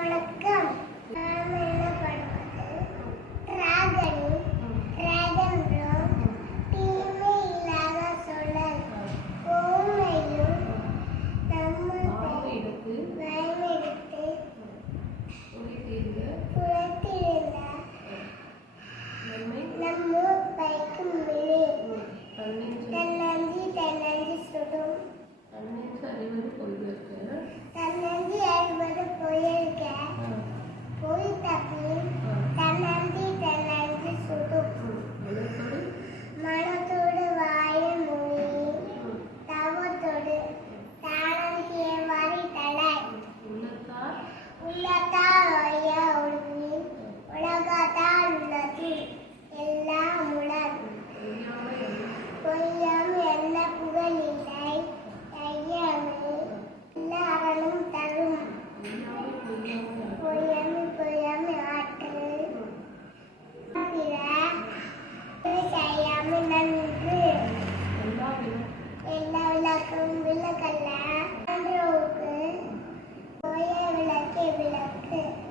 வணக்கம். நாம் என்ன பண்ணுவது டிராகன் டிராகன் தீமை இல்லாத சொல்லல் கோமையும் நம்ம எடுத்து புறத்திருந்த நன்மை நம்ம தவத்தோடு Iya.